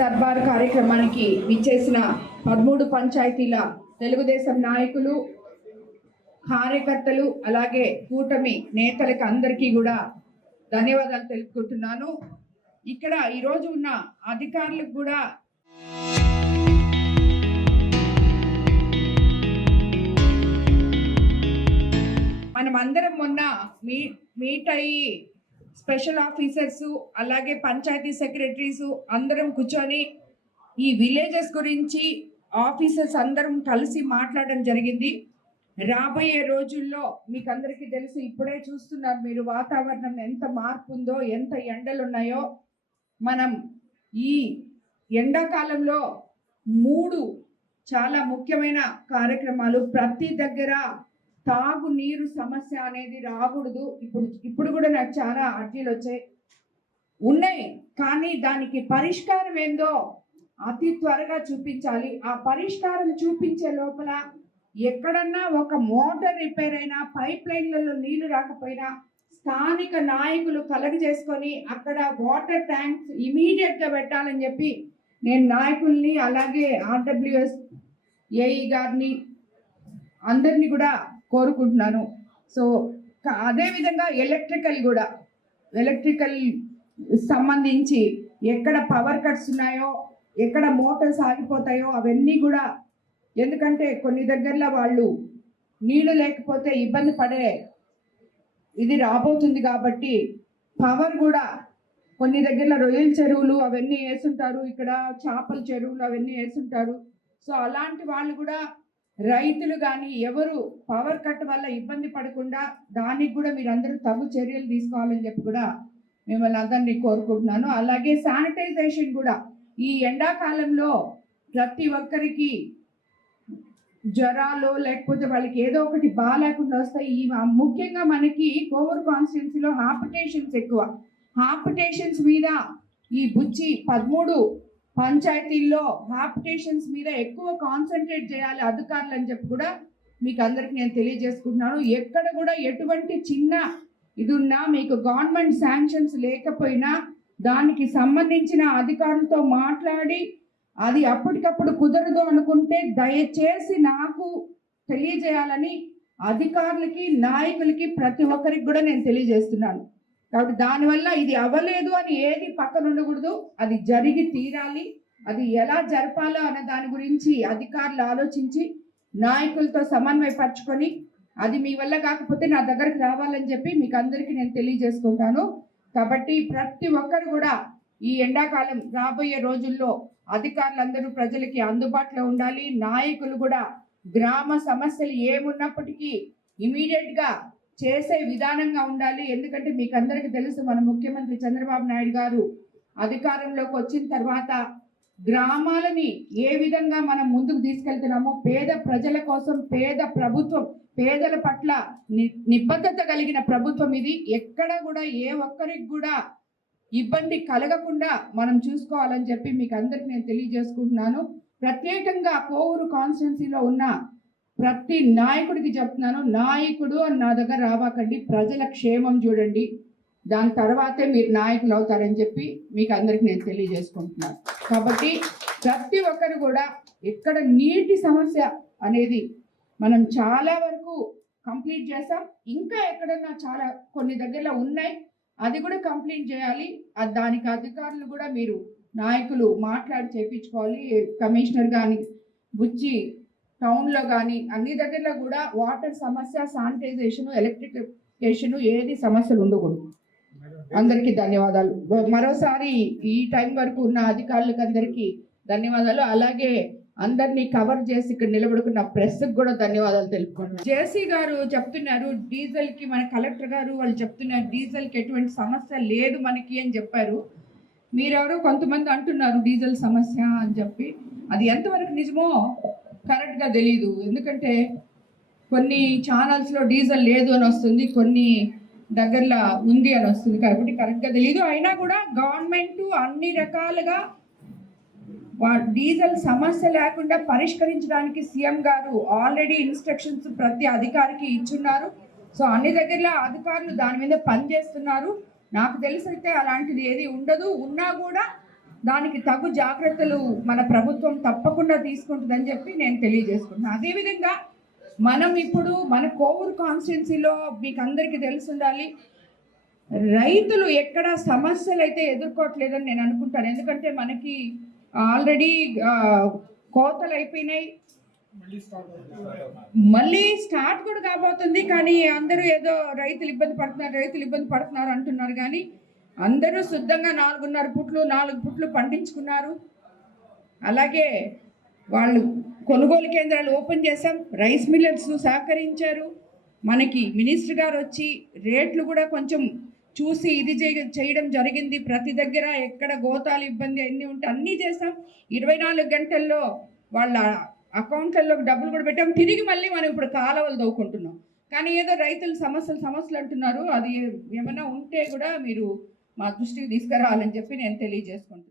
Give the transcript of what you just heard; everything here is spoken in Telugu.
దర్బార్ కార్యక్రమానికి విచ్చేసిన 13 పంచాయతీల తెలుగుదేశం నాయకులు, కార్యకర్తలు, అలాగే కూటమి నేతలకు అందరికీ కూడా ధన్యవాదాలు తెలుపుకుంటున్నాను. ఇక్కడ ఈరోజు ఉన్న అధికారులకు కూడా మనం అందరం మొన్న మీట్ అయ్యి స్పెషల్ ఆఫీసర్స్ అలాగే పంచాయతీ సెక్రటరీస్ అందరం కూర్చొని ఈ విలేజెస్ గురించి ఆఫీసర్స్ అందరం కలిసి మాట్లాడడం జరిగింది. రాబోయే రోజుల్లో మీకు అందరికీ తెలుసు, ఇప్పుడే చూస్తున్నారు మీరు వాతావరణం ఎంత మార్పు ఉందో, ఎంత ఎండలు ఉన్నాయో. మనం ఈ ఎండాకాలంలో 3 చాలా ముఖ్యమైన కార్యక్రమాలు, ప్రతి దగ్గర తాగు నీరు సమస్య అనేది రాకూడదు. ఇప్పుడు కూడా నాకు చాలా అర్జీలు ఉన్నాయి, కానీ దానికి పరిష్కారం ఏందో అతి త్వరగా చూపించాలి. ఆ పరిష్కారం చూపించే లోపల ఎక్కడన్నా ఒక మోటార్ రిపేర్ అయినా, పైప్ లైన్లలో నీళ్లు రాకపోయినా స్థానిక నాయకులు కలగజేసుకొని అక్కడ వాటర్ ట్యాంక్స్ ఇమీడియట్గా పెట్టాలని చెప్పి నేను నాయకుల్ని అలాగే ఆర్డబ్ల్యూఎస్ ఏఈ గారిని అందరినీ కూడా కోరుకుంటున్నాను. సో అదేవిధంగా ఎలక్ట్రికల్ సంబంధించి ఎక్కడ పవర్ కట్స్ ఉన్నాయో, ఎక్కడ మోటార్స్ ఆగిపోతాయో అవన్నీ కూడా, ఎందుకంటే కొన్ని దగ్గరలో వాళ్ళు నీళ్లు లేకపోతే ఇబ్బంది పడే ఇది రాబోతుంది కాబట్టి పవర్ కూడా కొన్ని దగ్గర రొయ్యల చెరువులు అవన్నీ వేసుంటారు, ఇక్కడ చేపల చెరువులు అవన్నీ వేసుంటారు. సో అలాంటి వాళ్ళు కూడా, రైతులు కానీ ఎవరు పవర్ కట్ వల్ల ఇబ్బంది పడకుండా దానికి కూడా మీరందరూ తగు చర్యలు తీసుకోవాలని చెప్పి కూడా మిమ్మల్ని అందరినీ కోరుకుంటున్నాను. అలాగే శానిటైజేషన్ కూడా ఈ ఎండాకాలంలో ప్రతి ఒక్కరికి జ్వరాలు లేకపోతే వాళ్ళకి ఏదో ఒకటి బాగాలేకుండా వస్తాయి. ముఖ్యంగా మనకి కోవూరు కాన్స్టిట్యున్సీలో హాపిటేషన్స్ ఎక్కువ. హాపిటేషన్స్ మీద ఈ బుచ్చి 13 పంచాయతీల్లో హాపిటేషన్స్ మీద ఎక్కువ కాన్సన్ట్రేట్ చేయాలి అధికారులు అని చెప్పి కూడా మీకు అందరికి నేను తెలియజేసుకుంటున్నాను. ఎక్కడ కూడా ఎటువంటి చిన్న ఇది ఉన్నా, మీకు గవర్నమెంట్ శాంక్షన్స్ లేకపోయినా దానికి సంబంధించిన అధికారులతో మాట్లాడి అది అప్పటికప్పుడు కుదరదు అనుకుంటే దయచేసి నాకు తెలియజేయాలని అధికారులకి, నాయకులకి, ప్రతి ఒక్కరికి కూడా నేను తెలియజేస్తున్నాను. కాబట్టి దానివల్ల ఇది అవ్వలేదు అని ఏది పక్కన ఉండకూడదు, అది జరిగి తీరాలి. అది ఎలా జరపాలో అనే దాని గురించి అధికారులు ఆలోచించి నాయకులతో సమన్వయపరచుకొని అది మీ వల్ల కాకపోతే నా దగ్గరికి రావాలని చెప్పి మీకు అందరికీ నేను తెలియజేసుకుంటాను. కాబట్టి ప్రతి ఒక్కరు కూడా ఈ ఎండాకాలం రాబోయే రోజుల్లో అధికారులందరూ ప్రజలకి అందుబాటులో ఉండాలి. నాయకులు కూడా గ్రామ సమస్యలు ఏమున్నప్పటికీ ఇమీడియట్గా చేసే విధానంగా ఉండాలి. ఎందుకంటే మీకు అందరికీ తెలుసు, మన ముఖ్యమంత్రి చంద్రబాబు నాయుడు గారు అధికారంలోకి వచ్చిన తర్వాత గ్రామాలని ఏ విధంగా మనం ముందుకు తీసుకెళ్తున్నామో, పేద ప్రజల కోసం పేద ప్రభుత్వం, పేదల పట్ల నిబద్ధత కలిగిన ప్రభుత్వం ఇది. ఎక్కడ కూడా ఏ ఒక్కరికి కూడా ఇబ్బంది కలగకుండా మనం చూసుకోవాలని చెప్పి మీకు అందరికి నేను తెలియజేసుకుంటున్నాను. ప్రత్యేకంగా కోవూరు కాన్స్టిట్యున్సీలో ఉన్న ప్రతి నాయకుడికి చెప్తున్నాను, నాయకుడు అని నా దగ్గర రావాకండి, ప్రజల క్షేమం చూడండి, దాని తర్వాతే మీరు నాయకులు అవుతారని చెప్పి మీకు అందరికి నేను తెలియజేసుకుంటున్నాను. కాబట్టి ప్రతి ఒక్కరు కూడా ఎక్కడ నీటి సమస్య అనేది మనం చాలా వరకు కంప్లీట్ చేసాం, ఇంకా ఎక్కడన్నా చాలా కొన్ని దగ్గరలో ఉన్నాయి, అది కూడా కంప్లీట్ చేయాలి. దానికి అధికారులు కూడా మీరు నాయకులు మాట్లాడి చేయించుకోవాలి. కమిషనర్ కానీ, బుచ్చి టౌన్లో కానీ అన్ని దగ్గరలో కూడా వాటర్ సమస్య, శానిటైజేషన్, ఎలక్ట్రిఫికేషన్ ఏది సమస్యలు ఉండకూడదు. అందరికీ ధన్యవాదాలు. మరోసారి ఈ టైం వరకు ఉన్న అధికారులకు అందరికీ ధన్యవాదాలు. అలాగే అందరినీ కవర్ చేసి ఇక్కడ నిలబడుకున్న ప్రెస్కి కూడా ధన్యవాదాలు తెలుపుకుంటున్నాను. జేసీ గారు చెప్తున్నారు డీజిల్కి, మన కలెక్టర్ గారు వాళ్ళు చెప్తున్నారు డీజిల్కి ఎటువంటి సమస్య లేదు మనకి అని చెప్పారు. మీరెవరో కొంతమంది అంటున్నారు డీజిల్ సమస్య అని చెప్పి, అది ఎంతవరకు నిజమో కరెక్ట్గా తెలీదు. ఎందుకంటే కొన్ని ఛానల్స్లో డీజిల్ లేదు అని వస్తుంది, కొన్ని దగ్గరలో ఉంది అని వస్తుంది, కాబట్టి కరెక్ట్గా తెలీదు. అయినా కూడా గవర్నమెంట్ అన్ని రకాలుగా డీజిల్ సమస్య లేకుండా పరిష్కరించడానికి సీఎం గారు ఆల్రెడీ ఇన్స్ట్రక్షన్స్ ప్రతి అధికారికి ఇచ్చున్నారు. సో అన్ని దగ్గరలో అధికారులు దాని మీద పనిచేస్తున్నారు. నాకు తెలిసైతే అలాంటిది ఏది ఉండదు. ఉన్నా కూడా దానికి తగు జాగ్రత్తలు మన ప్రభుత్వం తప్పకుండా తీసుకుంటుందని చెప్పి నేను తెలియజేసుకుంటున్నాను. అదేవిధంగా మనం ఇప్పుడు మన కోవూరు కాన్స్టిట్యున్సీలో మీకు అందరికీ తెలిసి ఉండాలి, రైతులు ఎక్కడ సమస్యలు అయితే ఎదుర్కోవట్లేదని నేను అనుకుంటాను. ఎందుకంటే మనకి ఆల్రెడీ కోతలు అయిపోయినాయి, మళ్ళీ స్టార్ట్ కూడా కాబోతుంది. కానీ అందరూ ఏదో రైతులు ఇబ్బంది పడుతున్నారు అంటున్నారు. కానీ అందరూ శుద్ధంగా 4 పుట్లు పండించుకున్నారు. అలాగే వాళ్ళు కొనుగోలు కేంద్రాలు ఓపెన్ చేశాం, రైస్ మిల్లర్స్ సహకరించారు. మనకి మినిస్టర్ గారు వచ్చి రేట్లు కూడా కొంచెం చూసి ఇది చేయడం జరిగింది. ప్రతి దగ్గర ఎక్కడ గోతాలు ఇబ్బంది అన్నీ ఉంటే అన్నీ చేసాం. 24 గంటల్లో వాళ్ళ అకౌంట్లలోకి డబ్బులు కూడా పెట్టాం. తిరిగి మళ్ళీ మనం ఇప్పుడు కాలువలు దవ్వుకుంటున్నాం. కానీ ఏదో రైతులు సమస్యలు అంటున్నారు. అది ఏమైనా ఉంటే కూడా మీరు మా దృష్టికి తీసుకురావాలని చెప్పి నేను తెలియజేసుకుంటున్నాను.